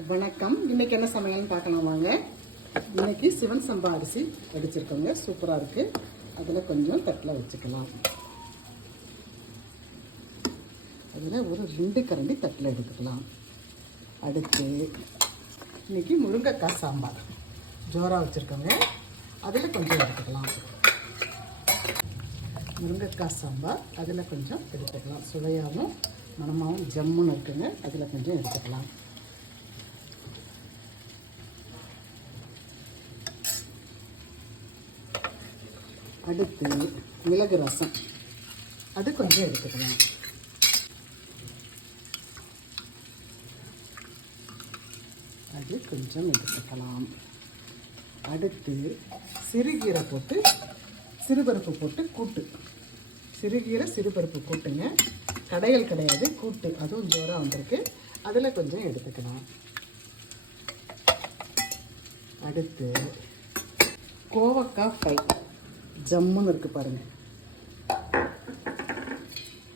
வணக்கம். இன்னைக்கு என்ன சமையல்னு பார்க்கலாம் வாங்க. இன்னைக்கு சிவன் சம்பா அரிசி அடிச்சிருக்கோங்க, சூப்பராக இருக்குது. அதில் கொஞ்சம் தட்டில் வச்சுக்கலாம். அதில் ஒரு 2 கரண்டி தட்டில் எடுத்துக்கலாம். அடுத்து இன்னைக்கு முருங்கைக்காய் சாம்பார் ஜோராக வச்சுருக்கோங்க, அதில் கொஞ்சம் எடுத்துக்கலாம். முருங்கைக்காய் சாம்பார் அதில் கொஞ்சம் எடுத்துக்கலாம். சுவையாகவும் மணமாகவும் ஜம்முன்னு இருக்குங்க, அதில் கொஞ்சம் எடுத்துக்கலாம். அடுத்து மிளகு ரசம் அது கொஞ்சம் எடுத்துக்கலாம். அது கொஞ்சம் எடுத்துக்கலாம். அடுத்து சிறுகீரை போட்டு சிறுபருப்பு போட்டு கூட்டு, சிறுகீரை சிறுபருப்பு கூட்டுங்க, கடையல் கிடையாது, கூட்டு. அதுவும் ஜோராக வந்திருக்கு, அதில் கொஞ்சம் எடுத்துக்கலாம். அடுத்து கோவக்காய் ஃப்ரை ஜம்முன்னு இருக்குது பாருங்கள்.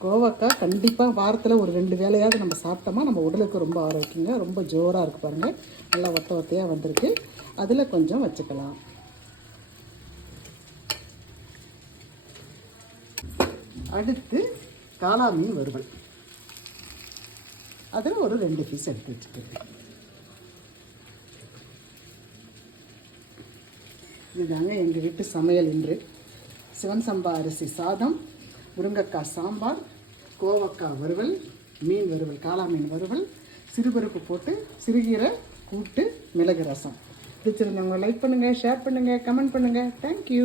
கோவக்காய் கண்டிப்பாக வாரத்தில் ஒரு 2 வேளையாவது நம்ம சாப்பிட்டோமா நம்ம உடலுக்கு ரொம்ப ஆரோக்கியங்க. ரொம்ப ஜோராக இருக்குது பாருங்கள், நல்லா ஒத்த ஒத்தையாக வந்திருக்கு. அதில் கொஞ்சம் வச்சுக்கலாம். அடுத்து காளா மீன் வறுவல், அதில் ஒரு 2 பீஸ் எடுத்து வச்சுக்கிறேன். இதுதாங்க எங்கள் வீட்டு சமையல் இன்று. சிவன் சம்பா அரிசி சாதம், முருங்கைக்காய் சாம்பார், கோவக்காய் வறுவல், மீன் வறுவல், காளா மீன் வறுவல், சிறுபருப்பு போட்டு சிறுகீரை கூட்டு, மிளகு ரசம். பிடிச்சிருந்தவங்க லைக் பண்ணுங்கள், ஷேர் பண்ணுங்கள், கமெண்ட் பண்ணுங்கள். தேங்க்யூ.